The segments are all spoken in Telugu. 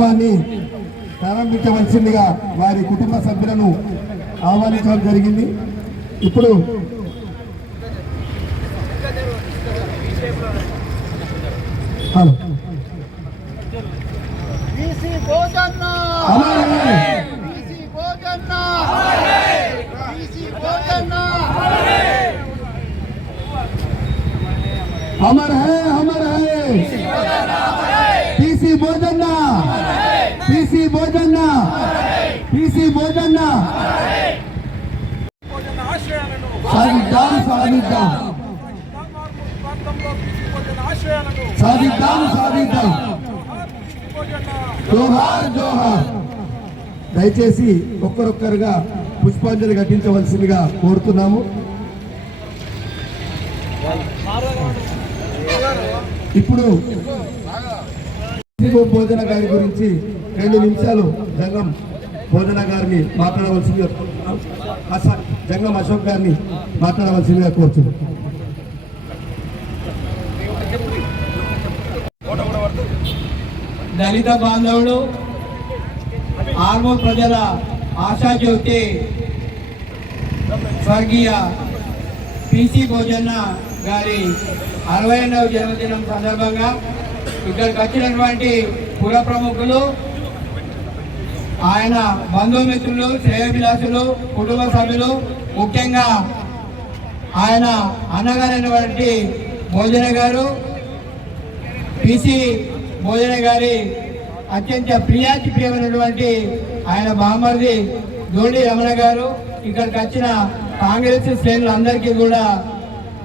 కార్యక్రమాన్ని ప్రారంభించవలసిందిగా వారి కుటుంబ సభ్యులను ఆహ్వానించడం జరిగింది. ఇప్పుడు హలో. అమర్ హై! దయచేసి ఒక్కరొక్కరుగా పుష్పాంజలి ఘటించవలసిందిగా కోరుతున్నాము. ఇప్పుడు భోజన గారి గురించి రెండు నిమిషాలు జంగం భోజన గారిని మాట్లాడవలసిందిగా కోరుతున్నాం. అస- జంగం అశోక్ గారిని మాట్లాడవలసిందిగా కోరుతున్నాం దళిత బాంధవుడు ఆర్మో ప్రజల ఆశాజ్యోతి స్వర్గీయ పిసి భోజన్న గారి అరవై రెండవ జన్మదినం సందర్భంగా ఇక్కడికి వచ్చినటువంటి పుర ప్రముఖులు ఆయన బంధుమిత్రులు శ్రేయభిలాషులు కుటుంబ సభ్యులు ముఖ్యంగా ఆయన అన్నగారైనటువంటి భోజన గారు పిసి భోజన గారి అత్యంత ప్రియాతి ప్రియమైనటువంటి ఆయన బామ్మర్ది ధోని రమణ గారు ఇక్కడికి వచ్చిన కాంగ్రెస్ శ్రేణులందరికీ కూడా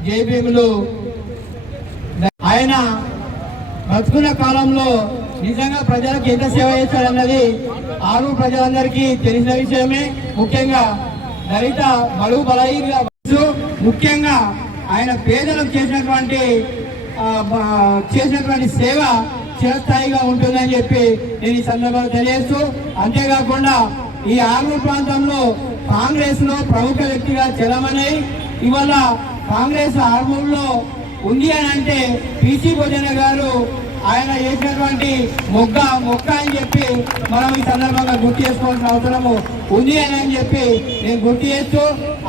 జేబీములు ఆయన బతుకున్న కాలంలో నిజంగా ప్రజలకు ఎంత సేవ చేస్తారన్నది ఆరు ప్రజలందరికీ తెలిసిన విషయమే. ముఖ్యంగా దళిత బడుగు బలహీనంగా ముఖ్యంగా ఆయన పేదలకు చేసినటువంటి చేసినటువంటి సేవ చిరస్థాయిగా ఉంటుందని చెప్పి నేను ఈ సందర్భంగా తెలియజేస్తూ అంతేకాకుండా ఈ ఆర్మూర్ ప్రాంతంలో కాంగ్రెస్లో ప్రముఖ వ్యక్తిగా చెలమని ఇవాళ కాంగ్రెస్ ఆర్మూర్లో ఉంది అని అంటే పిసి భోజన గారు ఆయన చేసినటువంటి మొగ్గ మొక్క అని చెప్పి మనం ఈ సందర్భంగా గుర్తు చేసుకోవాల్సిన అవసరము ఉంది అని అని చెప్పి నేను గుర్తు చేస్తూ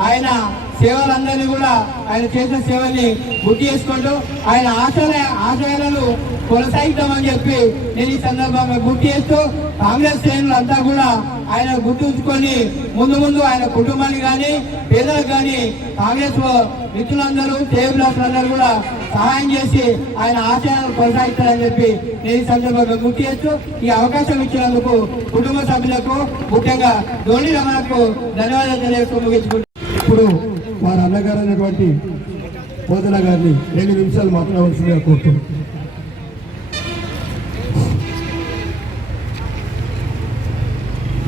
ఆయన సేవలందరినీ కూడా ఆయన చేసిన సేవల్ని గుర్తు చేసుకుంటూ ఆయన ఆశయ ఆశయాలను కొనసాగిద్దామని చెప్పి నేను ఈ సందర్భంగా గుర్తు చేస్తూ కాంగ్రెస్ శ్రేణులు అంతా కూడా ఆయన గుర్తుంచుకొని ముందు ముందు ఆయన కుటుంబానికి కానీ పేదలకు కానీ కాంగ్రెస్ మిత్రులందరూ సేవలందరూ కూడా సహాయం చేసి ఆయన ఆశయాలను కొనసాగిస్తారని చెప్పి నేను ఈ సందర్భంగా గుర్తు చేస్తూ ఈ అవకాశం ఇచ్చినందుకు కుటుంబ సభ్యులకు ముఖ్యంగా ధోని రమణకు ధన్యవాదాలు తెలియజేస్తూ ముగించుకుంటున్నాను. ఇప్పుడు వారు అన్నగారు అయినటువంటి భోజన గారిని రెండు నిమిషాలు మాట్లాడవలసిందిగా కోరుతున్నాను.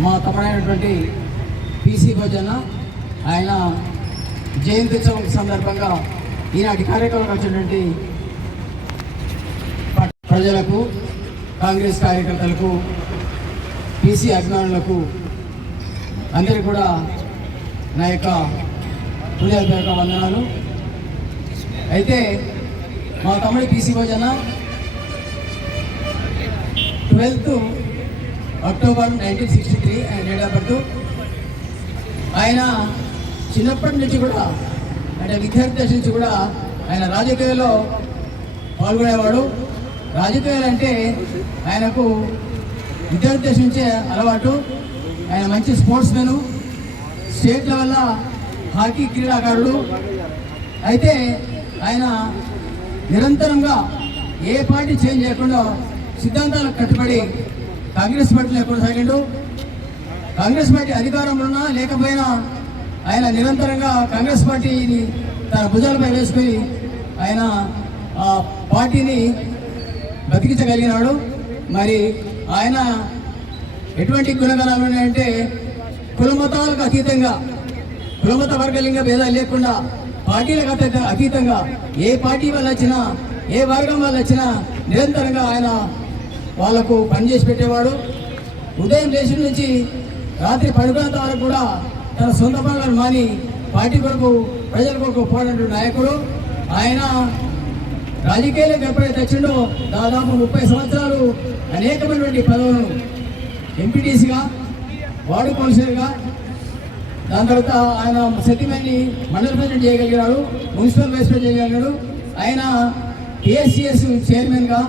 మా తమ్ముడైనటువంటి పీసీ భోజన ఆయన జయంతి ఉత్సవం సందర్భంగా ఈనాటి కార్యక్రమం వచ్చినటువంటి ప్రజలకు కాంగ్రెస్ కార్యకర్తలకు పీసీ అభిమానులకు అందరికీ కూడా నా యొక్క హృదయపూర్వక వందనాలు. అయితే మా తమ్ముడి పీసీ భోజన twelfth October nineteen sixty three ఆయన డేట్ ఆఫ్ బర్త్ ఆయన చిన్నప్పటి నుంచి కూడా అంటే విద్యార్థి దశ నుంచి కూడా ఆయన రాజకీయాల్లో పాల్గొనేవాడు. రాజకీయాలు అంటే ఆయనకు విద్యార్థి దశ నుంచే అలవాటు. ఆయన మంచి sportsman state level hockey క్రీడాకారుడు. అయితే ఆయన నిరంతరంగా ఏ పార్టీ చేంజ్ చేయకుండా సిద్ధాంతాలకు కట్టుబడి కాంగ్రెస్ పార్టీలో కొనసాగిండు కాంగ్రెస్ పార్టీ అధికారంలో ఉన్నా లేకపోయినా ఆయన నిరంతరంగా కాంగ్రెస్ పార్టీని తన భుజాలపై వేసుకుని ఆయన ఆ పార్టీని బతికించగలిగినాడు. మరి ఆయన ఎటువంటి గుణగణాలు ఉన్నాయంటే కులమతాలకు అతీతంగా కులమత వర్గలింగ భేదాలు లేకుండా పార్టీలకు అతీతంగా ఏ పార్టీ వల్ల వచ్చినా ఏ వర్గం వల్ల వచ్చినా నిరంతరంగా ఆయన వాళ్ళకు పనిచేసి పెట్టేవాడు. ఉదయం లేచి నుంచి రాత్రి పడుకునేంత వరకు కూడా తన సొంత పనులను మాని పార్టీ కొరకు ప్రజల కొరకు పోయినటువంటి నాయకుడు. ఆయన రాజకీయాలకు ఎప్పుడైతే వచ్చిండో దాదాపు ముప్పై సంవత్సరాలు అనేకమైనటువంటి పదవులను ఎంపీటీసీగా వార్డు కౌన్సిలర్గా దాని తర్వాత ఆయన సెటిల్మెంట్ని మండల ప్రెసిడెంట్ చేయగలిగినాడు మున్సిపల్ వైస్ ప్రెసిడెంట్ చేయగలిగాడు. ఆయన పిఎస్సిఎస్ చైర్మన్గా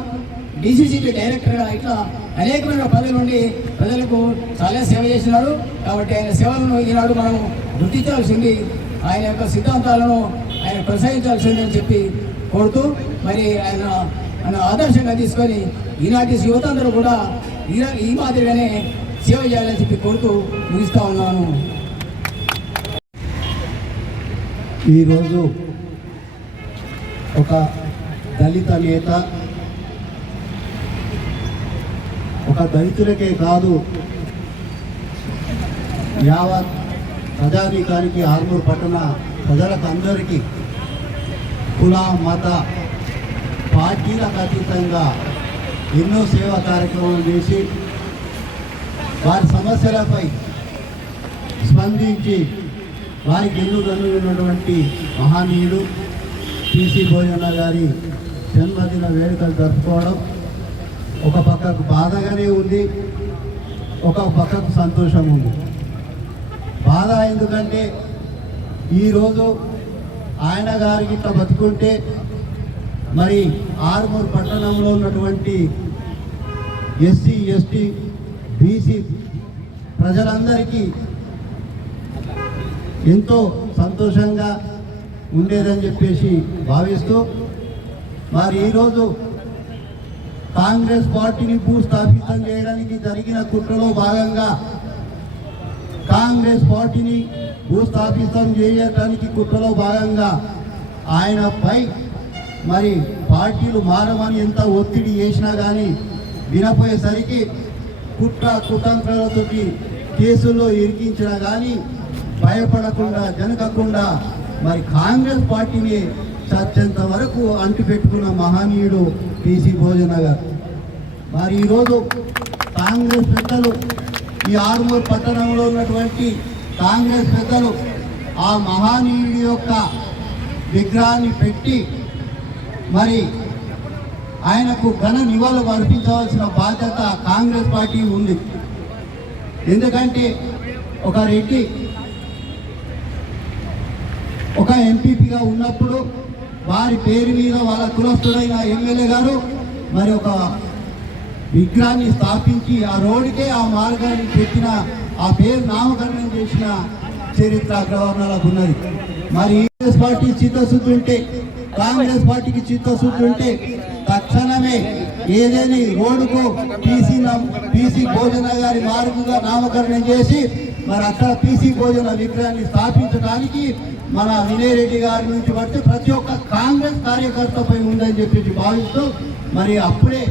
డీసీసీటీ డైరెక్టర్గా ఇట్లా అనేకమైన పదవి నుండి ప్రజలకు చాలా సేవ చేసినాడు కాబట్టి ఆయన సేవలను ఈనాడు మనం గుర్తించాల్సింది. ఆయన యొక్క సిద్ధాంతాలను ఆయన కొనసాగించాల్సింది అని చెప్పి కోరుతూ మరి ఆయన ఆయన ఆదర్శంగా తీసుకొని ఈనాటి యువత అందరూ కూడా ఈ ఈ మాదిరిగానే సేవ చేయాలని చెప్పి కోరుతూ ముగిస్తూ ఉన్నాను. ఈరోజు ఒక దళిత నేత ఒక దళితులకే కాదు యావత్ ప్రజానీకానికి ఆర్మూర్ పట్టణ ప్రజలకు అందరికీ కుల మత పార్టీలకు అతీతంగా ఎన్నో సేవా కార్యక్రమాలు చేసి వారి సమస్యలపై స్పందించి వారికి ఎన్నో ఉన్నటువంటి మహానీయుడు పిసి భోజన గారి జన్మదిన వేడుకలు జరుపుకోవడం ఒక పక్కకు బాధగానే ఉంది ఒక పక్కకు సంతోషం ఉంది. బాధ ఎందుకంటే ఈరోజు ఆయన గారికి ఇట్లా బతుకుంటే మరి ఆరుమూరు పట్టణంలో ఉన్నటువంటి ఎస్సీ ఎస్టీ బీసీ ప్రజలందరికీ ఎంతో సంతోషంగా ఉండేదని చెప్పేసి భావిస్తూ మరి ఈరోజు కాంగ్రెస్ పార్టీని భూస్థాపితం చేయడానికి జరిగిన కుట్రలో భాగంగా కాంగ్రెస్ పార్టీని భూస్థాపితం చేయడానికి కుట్రలో భాగంగా ఆయనపై మరి పార్టీలు మారమని ఎంత ఒత్తిడి చేసినా కానీ వినపోయేసరికి కుట్ర కుతంత్రాలతోటి కేసుల్లో ఇరికించినా కానీ భయపడకుండా జనకకుండా మరి కాంగ్రెస్ పార్టీని చచ్చేంత వరకు అంటిపెట్టుకున్న మహనీయుడు పిసి భోజన గారు మరి ఈరోజు కాంగ్రెస్ పెద్దలు ఈ ఆరుమూరు పట్టణంలో ఉన్నటువంటి కాంగ్రెస్ పెద్దలు ఆ మహానీయుడి యొక్క విగ్రహాన్ని పెట్టి మరి ఆయనకు ఘన నివాళులు అర్పించవలసిన బాధ్యత కాంగ్రెస్ పార్టీ ఉంది. ఎందుకంటే ఒక రెడ్డి ఒక ఎంపీపీగా ఉన్నప్పుడు వారి పేరు మీద వాళ్ళ కులస్తుడైన ఎమ్మెల్యే గారు మరి ఒక విగ్రహాన్ని స్థాపించి ఆ రోడ్డుకే ఆ మార్గాన్ని పెట్టిన ఆ పేరు నామకరణం చేసిన చరిత్ర గవర్నర్లకు ఉన్నది. మరి కాంగ్రెస్ పార్టీ చిత్తశుద్ధి ఉంటే కాంగ్రెస్ పార్టీకి చిత్తశుద్ధి ఉంటే తక్షణమే ఏదైనా రోడ్డుకు పీసీ పీసీ భోజన గారి మార్గంగా నామకరణం చేసి మరి అక్కడ పీసీ భోజన విగ్రహాన్ని స్థాపించడానికి మన వినయ్ రెడ్డి గారి నుంచి పడితే ప్రతి ఒక్క కాంగ్రెస్ కార్యకర్తపై ఉందని చెప్పేసి భావిస్తూ మరి అప్పుడే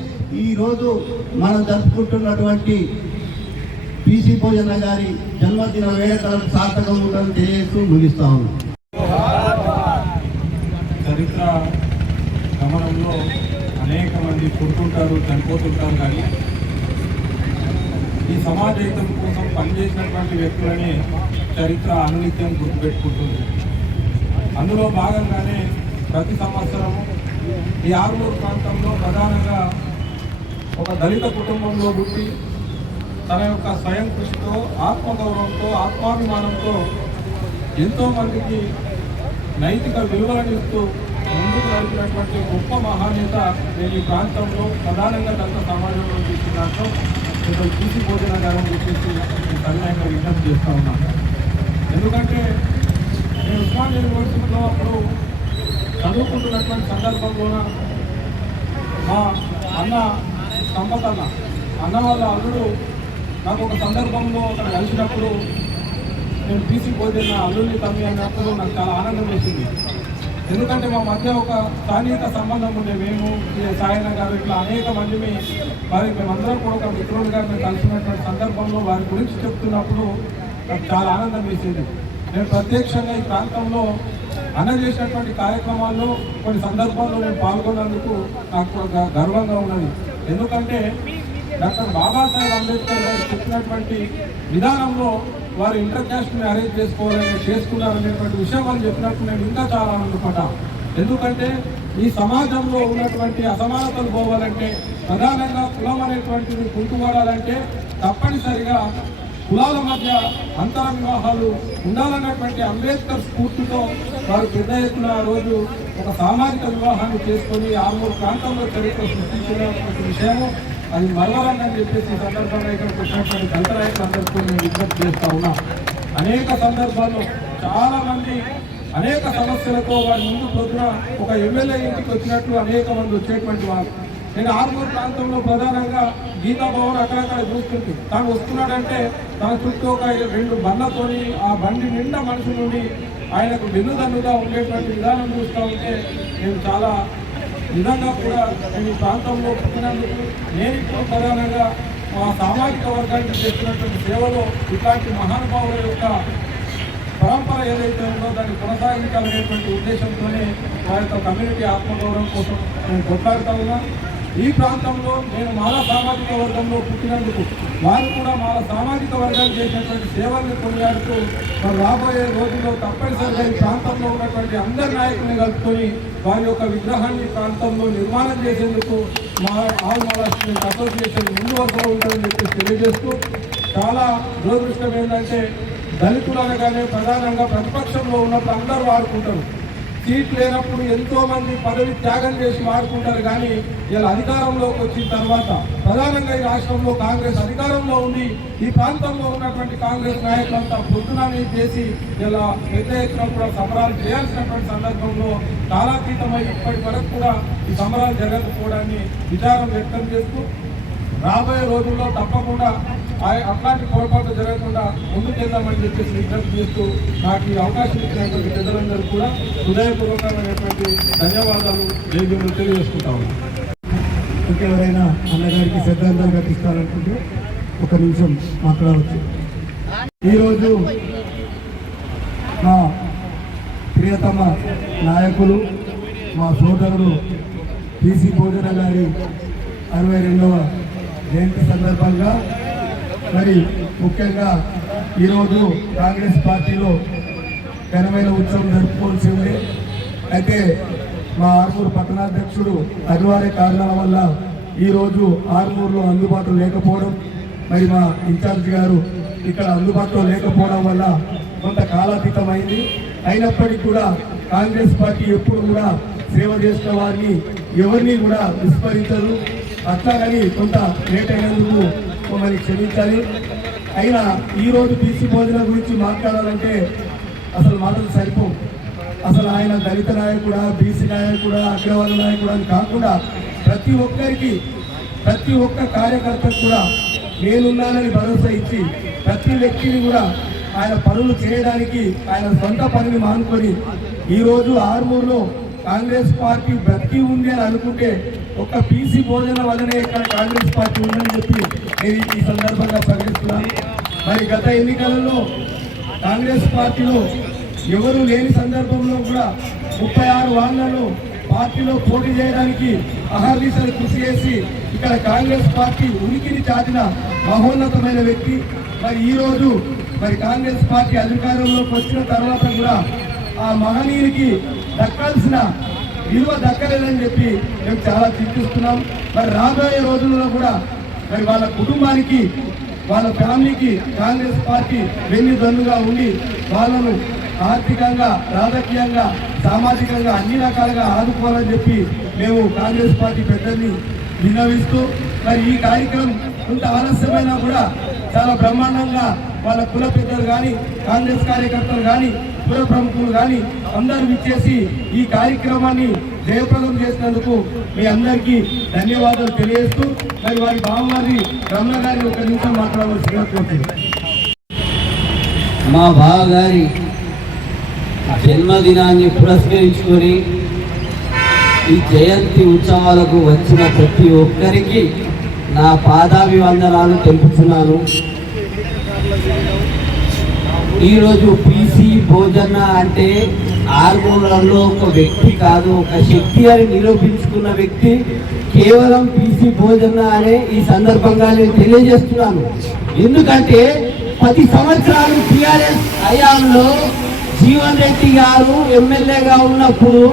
ఈరోజు మనం జరుపుకుంటున్నటువంటి పీసీ భోజన గారి జన్మదిన వేడుకలకు సార్థకం ఉందని తెలియజేస్తూ ముగిస్తా చరిత్ర గమనంలో అనేక మంది పుడుతుంటారు చనిపోతుంటారు కానీ ఈ సమాజ హితం కోసం పనిచేసినటువంటి వ్యక్తులని చరిత్ర అనునిత్యం గుర్తుపెట్టుకుంటుంది. అందులో భాగంగానే ప్రతి సంవత్సరము ఈ ఆరుమూరు ప్రాంతంలో ప్రధానంగా ఒక దళిత కుటుంబంలో పుట్టి తన యొక్క స్వయం కృషితో ఆత్మగౌరవంతో ఆత్మాభిమానంతో ఎంతోమందికి నైతిక విలువలను ఇస్తూ ముందుకు నడిపినటువంటి గొప్ప మహానేత నేను ఈ ప్రాంతంలో ప్రధానంగా దళిత సమాజంలో తీసుకున్నట్టు నేను తీసి భోజన గారని చెప్పేసి నేను తన్మయంగా విజ్ఞప్తి చేస్తూ ఉన్నాను. ఎందుకంటే నేను ఉస్మాన్ యూనివర్సిటీలో అప్పుడు చదువుకుంటున్నటువంటి సందర్భంలోన మా అన్న సంపత్ అన్న అన్న వాళ్ళ అల్లుడు నాకు ఒక సందర్భంలో అక్కడ కలిసినప్పుడు నేను పీసీ పోతే నా అల్లుడిని తమ్మి అన్నప్పుడు నాకు చాలా ఆనందం వేసింది ఎందుకంటే మా మధ్య ఒక స్థానిక సంబంధం ఉండే మేము సాయన గారు ఇట్లా అనేక మందిని మరి మేమందరం కూడా ఒక మిత్రులుగా మేము కలిసినటువంటి సందర్భంలో వారి గురించి చెప్తున్నప్పుడు నాకు చాలా ఆనందం వేసింది. నేను ప్రత్యక్షంగా ఈ ప్రాంతంలో అన్న చేసినటువంటి కార్యక్రమాల్లో కొన్ని సందర్భాల్లో నేను పాల్గొన్నందుకు నాకు గ- గర్వంగా ఉన్నది. ఎందుకంటే డాక్టర్ బాబాసాహెబ్ అంబేద్కర్ గారు చెప్పినటువంటి విధానంలో వారు ఇంటర్ క్యాస్ట్ని అరేంజ్ చేసుకోవాలని చేసుకున్నారనేటువంటి విషయం వాళ్ళు చెప్పినట్టు నేను ఇంకా చాలా ఆనందపడ్డా. ఎందుకంటే ఈ సమాజంలో ఉన్నటువంటి అసమానతలు పోవాలంటే ప్రధానంగా కులం అనేటువంటిది కుంటుపడాలంటే తప్పనిసరిగా కులాల మధ్య అంతర వివాహాలు ఉండాలన్నటువంటి అంబేద్కర్ స్ఫూర్తితో వారు పెద్ద ఎత్తున రోజు ఒక సామాజిక వివాహాన్ని చేసుకొని ఆరుమూరు ప్రాంతంలో చరిత్ర సృష్టించినటువంటి విషయము. అది మరవరంగని చెప్పేసి ఈ సందర్భంగా ఇక్కడికి వచ్చినటువంటి దళిత నేను విజ్ఞప్తి చేస్తా ఉన్నా. అనేక సందర్భాల్లో చాలా మంది అనేక సమస్యలతో వారి ముందు పొద్దున ఒక ఎమ్మెల్యే ఇంటికి వచ్చినట్లు అనేక మంది వచ్చేటువంటి వారు. నేను ఆర్మూర్ ప్రాంతంలో ప్రధానంగా గీతా భవన్ అక్కడక్కడ చూస్తుంటే తాను వస్తున్నాడంటే తన చుట్టూ ఒక రెండు బండ్లతోని ఆ బండి నిండా మనిషి నుండి ఆయనకు వెన్నుదన్నుగా ఉండేటువంటి విధానం చూస్తూ ఉంటే నేను చాలా నిజంగా కూడా నేను ఈ ప్రాంతంలో పుట్టినందుకు నేను ఇప్పుడు ప్రధానంగా మా సామాజిక వర్గానికి చేస్తున్నటువంటి సేవలో ఇట్లాంటి మహానుభావుల యొక్క పరంపర ఏదైతే ఉందో దాన్ని కొనసాగించాలనేటువంటి ఉద్దేశంతోనే వారి యొక్క కమ్యూనిటీ ఆత్మగౌరవం కోసం నేను కొట్లాడుతా ఉన్నా. ఈ ప్రాంతంలో నేను మాల సామాజిక వర్గంలో పుట్టినందుకు వారు కూడా మాల సామాజిక వర్గాలు చేసినటువంటి సేవల్ని కొనియాడుతూ మరి రాబోయే రోజుల్లో తప్పనిసరిగా ఈ ప్రాంతంలో ఉన్నటువంటి అందరి నాయకుల్ని కలుపుకొని వారి యొక్క విగ్రహాన్ని ప్రాంతంలో నిర్మాణం చేసేందుకు మా ఆల్ మహారాష్ట్ర అసోసియేషన్ ముందు వరకు ఉంటుందని చెప్పి తెలియజేస్తూ చాలా దురదృష్టం ఏంటంటే దళితులు అనగానే ప్రధానంగా ప్రతిపక్షంలో ఉన్నప్పుడు అందరూ ఆడుకుంటారు. సీట్ లేనప్పుడు ఎంతో మంది పదవి త్యాగం చేసి వాడుకుంటారు కానీ ఇలా అధికారంలోకి వచ్చిన తర్వాత ప్రధానంగా ఈ రాష్ట్రంలో కాంగ్రెస్ అధికారంలో ఉంది. ఈ ప్రాంతంలో ఉన్నటువంటి కాంగ్రెస్ నాయకులంతా పొద్దునని చేసి ఇలా పెద్ద ఎత్తున కూడా సమరాలు చేయాల్సినటువంటి సందర్భంలో కాలాతీతమై ఇప్పటి వరకు కూడా ఈ సమరాలు జరగకపోవడాన్ని విచారం వ్యక్తం చేస్తూ రాబోయే రోజుల్లో తప్పకుండా అట్లాంటి పొరపాటు జరగకుండా ముందుకెళ్దామని చెప్పేసి విజ్ఞప్తి చేస్తూ నాకు ఈ అవకాశం ఇచ్చినటువంటి పెద్దలందరూ కూడా హృదయపూర్వకమైనటువంటి ధన్యవాదాలు జైలు తెలియజేసుకుంటాము ఇంకెవరైనా అన్నగారికి శ్రద్ధాంతం ఘటిస్తారనుకుంటే ఒక నిమిషం మాట్లాడవచ్చు. ఈరోజు మా ప్రియతమ నాయకులు మా సోదరుడు పిసి భోజన గారి అరవై రెండవ జయంతి సందర్భంగా మరి ముఖ్యంగా ఈరోజు కాంగ్రెస్ పార్టీలో ఘనమైన ఉత్సవం జరుపుకోవాల్సి ఉంది. అయితే మా ఆర్మూరు పట్టణాధ్యక్షుడు అనివార్య కారణాల వల్ల ఈరోజు ఆర్మూరులో అందుబాటులో లేకపోవడం మరి మా ఇన్ఛార్జ్ గారు ఇక్కడ అందుబాటులో లేకపోవడం వల్ల కొంత కాలాతీతమైంది అయినప్పటికీ కూడా కాంగ్రెస్ పార్టీ ఎప్పుడు కూడా సేవ చేసిన వారిని ఎవరిని కూడా విస్మరించరు అట్లాగని కొంత లేట్ అయినందుకు మమ్మల్ని క్షమించాలి. అయినా ఈరోజు బీసీ భోజనం గురించి మాట్లాడాలంటే అసలు మాటలు సరిపోవు. అసలు ఆయన దళిత నాయకుడా బీసీ నాయకుడా అగ్రవర్ణ నాయకుడా అని కాకుండా ప్రతి ఒక్కరికి ప్రతి ఒక్క కార్యకర్తకు కూడా నేనున్నానని భరోసా ఇచ్చి ప్రతి వ్యక్తిని కూడా ఆయన పనులు చేయడానికి ఆయన సొంత పనిని మానుకొని ఈరోజు ఆర్మూరులో కాంగ్రెస్ పార్టీ బ్రతికి ఉంది అని అనుకుంటే ఒక్క పీసీ భోజనం వల్లనే ఇక్కడ కాంగ్రెస్ పార్టీ ఉందని చెప్పి నేను ఈ సందర్భంగా ప్రకటిస్తున్నాను మరి గత ఎన్నికలలో కాంగ్రెస్ పార్టీలో ఎవరు లేని సందర్భంలో కూడా ముప్పై ఆరు వార్డులలో పార్టీలో పోటీ చేయడానికి అహర్నిశలు కృషి చేసి ఇక్కడ కాంగ్రెస్ పార్టీ ఉనికిని చాటిన మహోన్నతమైన వ్యక్తి. మరి ఈరోజు మరి కాంగ్రెస్ పార్టీ అధికారంలోకి వచ్చిన తర్వాత కూడా ఆ మహనీయునికి దక్కాల్సిన విలువ దక్కలేదని చెప్పి మేము చాలా చింతిస్తున్నాం. మరి రాబోయే రోజుల్లో కూడా మరి వాళ్ళ కుటుంబానికి వాళ్ళ ఫ్యామిలీకి కాంగ్రెస్ పార్టీ వెన్నుదన్నుగా ఉండి వాళ్ళను ఆర్థికంగా రాజకీయంగా సామాజికంగా అన్ని రకాలుగా ఆదుకోవాలని చెప్పి మేము కాంగ్రెస్ పార్టీ పెద్దల్ని విన్నవిస్తూ మరి ఈ కార్యక్రమం కొంత ఆలస్యమైనా కూడా చాలా బ్రహ్మాండంగా వాళ్ళ కుల పెద్దలు కానీ కాంగ్రెస్ కార్యకర్తలు కానీ కుల ప్రముఖులు కానీ అందరూ విచ్చేసి ఈ కార్యక్రమాన్ని జయప్రదం చేసినందుకు మీ అందరికీ ధన్యవాదాలు తెలియజేస్తూ మరి వారి బావగారి రమణ గారిని ఒక నిమిషం మాట్లాడవలసిగా కోరుతున్నాను మా బావగారి జన్మదినాన్ని పురస్కరించుకొని ఈ జయంతి ఉత్సవాలకు వచ్చిన ప్రతి ఒక్కరికి నా పాదాభివందనాలు తెలుపుతున్నాను. ఈరోజు పీసీ భోజన అంటే ఆర్మూలలో ఒక వ్యక్తి కాదు ఒక శక్తి అని నిరూపించుకున్న వ్యక్తి కేవలం పీసీ భోజన అనే ఈ సందర్భంగా నేను తెలియజేస్తున్నాను. ఎందుకంటే పది సంవత్సరాలు టిఆర్ఎస్ హయాంలో జీవన్ రెడ్డి గారు ఎమ్మెల్యేగా ఉన్నప్పుడు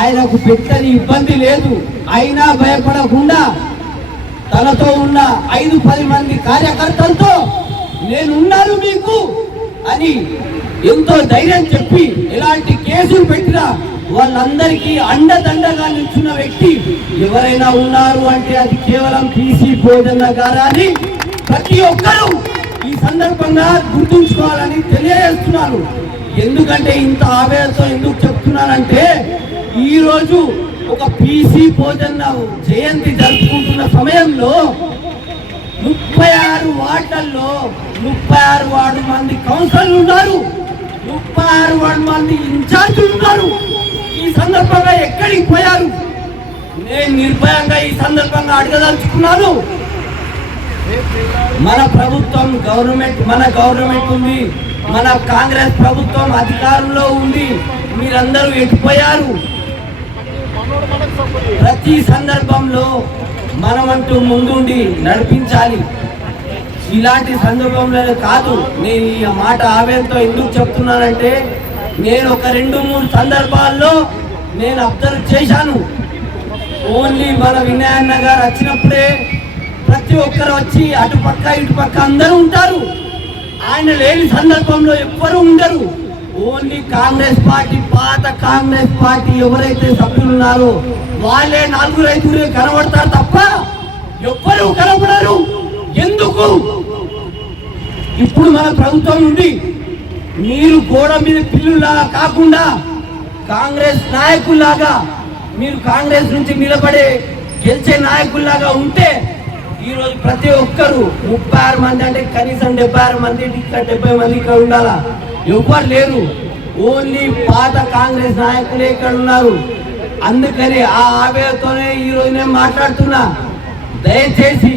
ఆయనకు పెద్దని ఇబ్బంది లేదు. అయినా భయపడకుండా తనతో ఉన్న ఐదు పది మంది కార్యకర్తలతో నేనున్నాను మీకు అని ఎంతో ధైర్యం చెప్పి ఎలాంటి కేసులు పెట్టినా వాళ్ళందరికీ అండదండగా నిల్చున్న వ్యక్తి ఎవరైనా ఉన్నారు అంటే అది కేవలం పీసీ భోజన గారని ప్రతి ఒక్కరూ ఈ సందర్భంగా గుర్తుంచుకోవాలని తెలియజేస్తున్నాను ఎందుకంటే ఇంత ఆవేశం ఎందుకు చెప్తున్నానంటే ఈ రోజు ఒక పీసీ భోజన జయంతి జరుపుకుంటున్న సమయంలో ముప్పై ఆరు వార్డుల్లో ముప్పై ఆరు వార్డు మంది కౌన్సిలర్లు ఉన్నారు. ముప్పై ఆరు వార్డు మంది ఇన్ఛార్జీలు ఉన్నారు ఈ సందర్భంగా ఎక్కడికి పోయారు? నేను నిర్భయంగా ఈ సందర్భంగా అడగదలుచుకున్నాను. మన ప్రభుత్వం గవర్నమెంట్ మన గవర్నమెంట్ ఉంది. మన కాంగ్రెస్ ప్రభుత్వం అధికారంలో ఉంది. మీరందరూ ఎటుపోయారు ప్రతి సందర్భంలో మనమంటూ ముందుండి నడిపించాలి. ఇలాంటి సందర్భంలో కాదు. నేను ఈ మాట ఆవేదనతో ఎందుకు చెప్తున్నానంటే నేను ఒక రెండు మూడు సందర్భాల్లో నేను అబ్జర్వ్ చేశాను. ఓన్లీ మన వినయన్న గారు వచ్చినప్పుడే ప్రతి ఒక్కరు వచ్చి అటుపక్క ఇటుపక్క అందరూ ఉంటారు. ఆయన లేని సందర్భంలో ఎవ్వరు ఉండరు. ఓన్లీ కాంగ్రెస్ పార్టీ పాత కాంగ్రెస్ పార్టీ ఎవరైతే సభ్యులు ఉన్నారో వాళ్ళే నలుగురు ఐదుగురే కనబడతారు తప్ప ఎవ్వరూ కనబడరు. ఎందుకు? ఇప్పుడు మన ప్రభుత్వం ఉంది మీరు గోడ మీద పిల్లులాగా కాకుండా కాంగ్రెస్ నాయకుల్లాగా మీరు కాంగ్రెస్ నుంచి నిలబడే గెలిచే నాయకుల్లాగా ఉంటే ఈరోజు ప్రతి ఒక్కరు ముప్పై ఆరు మంది అంటే కనీసం డెబ్బై ఆరు మంది ఇక్కడ డెబ్బై మంది ఇక్కడ ఉండాలా? ఎవ్వరు లేరు. ఓన్లీ పాత కాంగ్రెస్ నాయకులే ఇక్కడ ఉన్నారు. అందుకని ఆ ఆవేదతోనే ఈ నేను మాట్లాడుతున్నా. దయచేసి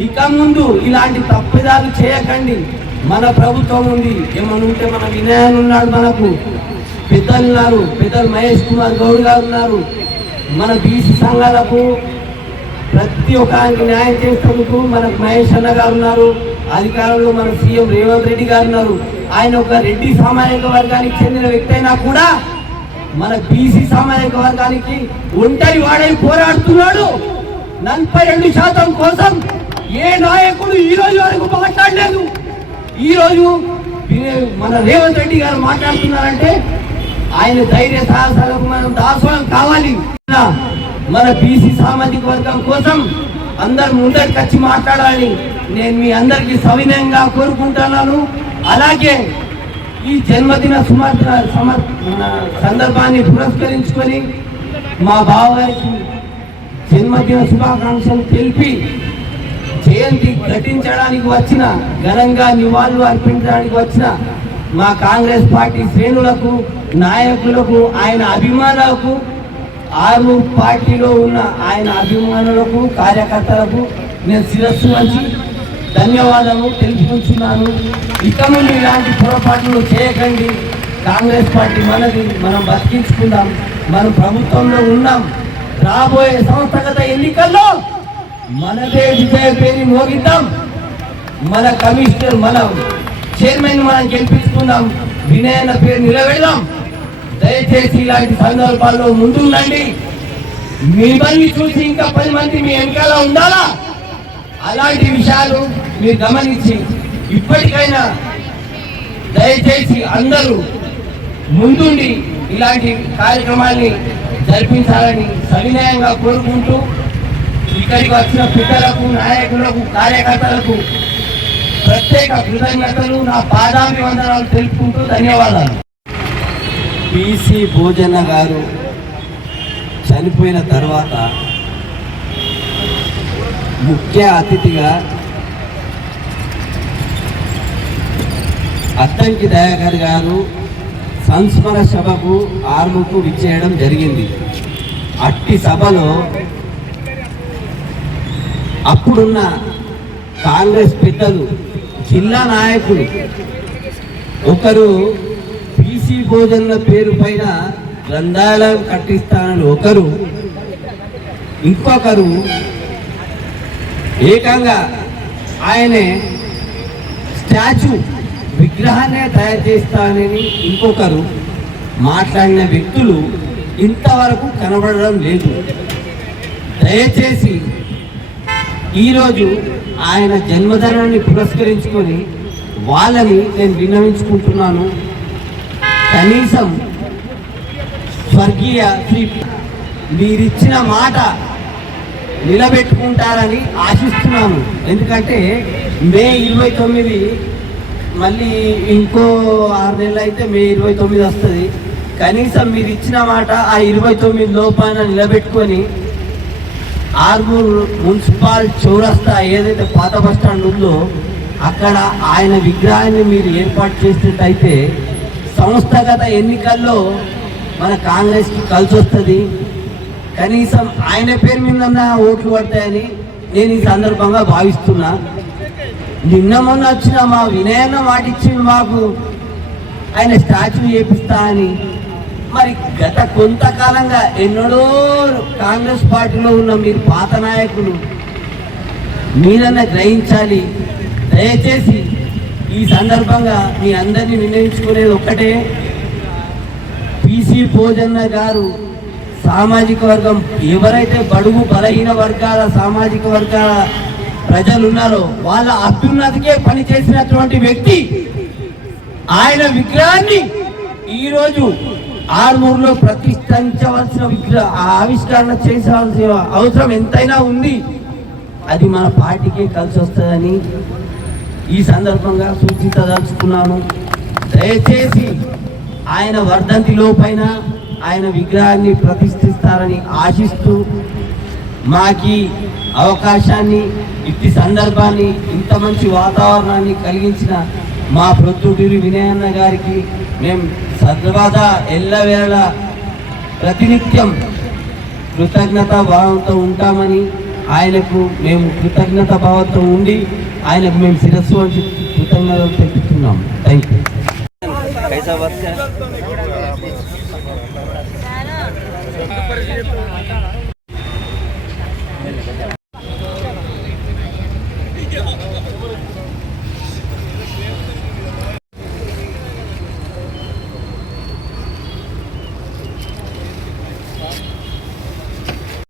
ఇక ముందు ఇలాంటి తప్పిదాలు చేయకండి. మన ప్రభుత్వం ఉంది. ఏమనుంటే ఉంటే మన వినయాన్ని ఉన్నాడు మనకు. పెద్దలు ఉన్నారు. పెద్దలు మహేష్ కుమార్ గౌడ్ గారు ఉన్నారు. మన బీసీ సంఘాలకు ప్రతి ఒక్కరికి న్యాయం చేసేందుకు మనకు మహేష్ అన్న గారు ఉన్నారు. అధికారంలో మన సీఎం రేవంత్ రెడ్డి గారు ఉన్నారు. ఆయన ఒక రెడ్డి సామాజిక వర్గానికి చెందిన వ్యక్తి అయినా కూడా మన బీసీ సామాజిక వర్గానికి ఒంటరి వాడై పోరాడుతున్నాడు. నలభై రెండు శాతం కోసం ఏ నాయకుడు ఈ రోజు వరకు మాట్లాడలేదు. ఈ రోజు మన రేవంత్ రెడ్డి గారు మాట్లాడుతున్నారంటే ఆయన ధైర్య సాహసాలకు మనం దాసోహం కావాలి. మన బీసీ సామాజిక వర్గం కోసం అందరు ముందరికి వచ్చి మాట్లాడాలి. నేను మీ అందరికీ సవినయంగా కోరుకుంటున్నాను. అలాగే ఈ జన్మదిన సుమార్త సమర్ సందర్భాన్ని పురస్కరించుకొని మా బావగారికి జన్మదిన శుభాకాంక్షలు తెలిపి జయంతి ఘటించడానికి వచ్చిన ఘనంగా నివాళులు అర్పించడానికి వచ్చిన మా కాంగ్రెస్ పార్టీ శ్రేణులకు నాయకులకు ఆయన అభిమానులకు ఆరు పార్టీలో ఉన్న ఆయన అభిమానులకు కార్యకర్తలకు నేను శిరస్సు వంచి ధన్యవాదాలు తెలుపుకుంటున్నాను. ఇక ముందు ఇలాంటి పొరపాట్లు చేయకండి. కాంగ్రెస్ పార్టీ మనది మనం బతికించుకుందాం. మనం ప్రభుత్వంలో ఉన్నాం. రాబోయే సంస్థగత ఎన్నికల్లో మనదే విజయ పేరు మోగిద్దాం. మన కమిషనర్ మన చైర్మన్ మనం గెలిపించుకుందాం వినయన పేరు నిలబెడదాం. దయచేసి ఇలాంటి సందర్భాల్లో ముందుండండి. మిమ్మల్ని చూసి ఇంకా పది మంది మీ వెనకాల ఉండాలా? అలాంటి విషయాలు మీరు గమనించి ఇప్పటికైనా దయచేసి అందరూ ముందుండి ఇలాంటి కార్యక్రమాల్ని జరిపించాలని సవినయంగా కోరుకుంటూ ఇక్కడికి వచ్చిన పిల్లలకు నాయకులకు కార్యకర్తలకు ప్రత్యేక కృతజ్ఞతలు. నా పాదాభివందనాలు తెలుపుకుంటూ ధన్యవాదాలు. పిసి భోజన గారు చనిపోయిన తర్వాత ముఖ్య అతిథిగా అత్తంకి దయాకర్ గారు సంస్మర సభకు ఆర్ముకు విచ్చేయడం జరిగింది. అట్టి సభలో అప్పుడున్న కాంగ్రెస్ పెద్దలు జిల్లా నాయకులు ఒకరు బీసీ భోజన పేరు పైన గ్రంథాలయం కట్టిస్తానని ఒకరు ఇంకొకరు ఏకంగా ఆయనే స్టాచ్యూ విగ్రహాన్నే తయారు చేస్తానని ఇంకొకరు మాట్లాడిన వ్యక్తులు ఇంతవరకు కనబడడం లేదు. దయచేసి ఈరోజు ఆయన జన్మదినాన్ని పురస్కరించుకొని వాళ్ళని నేను విన్నవించుకుంటున్నాను. కనీసం స్వర్గీయ శ్రీ మీరిచ్చిన మాట నిలబెట్టుకుంటారని ఆశిస్తున్నాను. ఎందుకంటే మే ఇరవై తొమ్మిది మళ్ళీ ఇంకో ఆరు నెలలు అయితే మే ఇరవై తొమ్మిది వస్తుంది. కనీసం మీరు ఇచ్చిన మాట ఆ ఇరవై తొమ్మిది లోపాన నిలబెట్టుకొని ఆర్మూర్ మున్సిపాల్ చౌరస్తా ఏదైతే పాత బస్ ఉందో అక్కడ ఆయన విగ్రహాన్ని మీరు ఏర్పాటు చేసినట్టయితే సంస్థగత ఎన్నికల్లో మన కాంగ్రెస్కి కలిసి వస్తుంది కనీసం ఆయన పేరు మీద ఓట్లు పడతాయని నేను ఈ సందర్భంగా భావిస్తున్నా. నిన్న మొన్న వచ్చిన మా వినయన్న మాటిచ్చింది మాకు. ఆయన స్టాచ్యూ చేపిస్తా అని. మరి గత కొంతకాలంగా ఎన్నడో కాంగ్రెస్ పార్టీలో ఉన్న మీరు పాత నాయకులు. మీరన్నా గ్రహించాలి. దయచేసి ఈ సందర్భంగా మీ అందరినీ నిర్ణయించుకునేది ఒక్కటే. పిసి భోజన్న గారు సామాజిక వర్గం ఎవరైతే బడుగు బలహీన వర్గాల సామాజిక వర్గాల ప్రజలు ఉన్నారో వాళ్ళ అభ్యున్నతికే పనిచేసినటువంటి వ్యక్తి ఆయన విగ్రహాన్ని ఈరోజు ఆర్మూర్లో ప్రతిష్ఠించవలసిన విగ్రహ ఆవిష్కరణ చేసాల్సిన అవసరం ఎంతైనా ఉంది. అది మన పార్టీకే కలిసి వస్తుందని ఈ సందర్భంగా సూచించదలుచుకున్నాను. దయచేసి ఆయన వర్ధంతి లోపైన ఆయన విగ్రహాన్ని ప్రతిష్ఠిస్తారని ఆశిస్తూ మాకి అవకాశాన్ని ఇట్టి సందర్భాన్ని ఇంత మంచి వాతావరణాన్ని కలిగించిన మా ప్రొద్దుటూరి వినయన్న గారికి మేము సర్వదా ఎల్లవేళ ప్రతినిత్యం కృతజ్ఞత భావంతో ఉంటామని ఆయనకు మేము కృతజ్ఞత భావంతో ఉండి ఆయనకు మేము శిరస్సు అని కృతజ్ఞతలు తెలుపుతున్నాం థ్యాంక్ యూ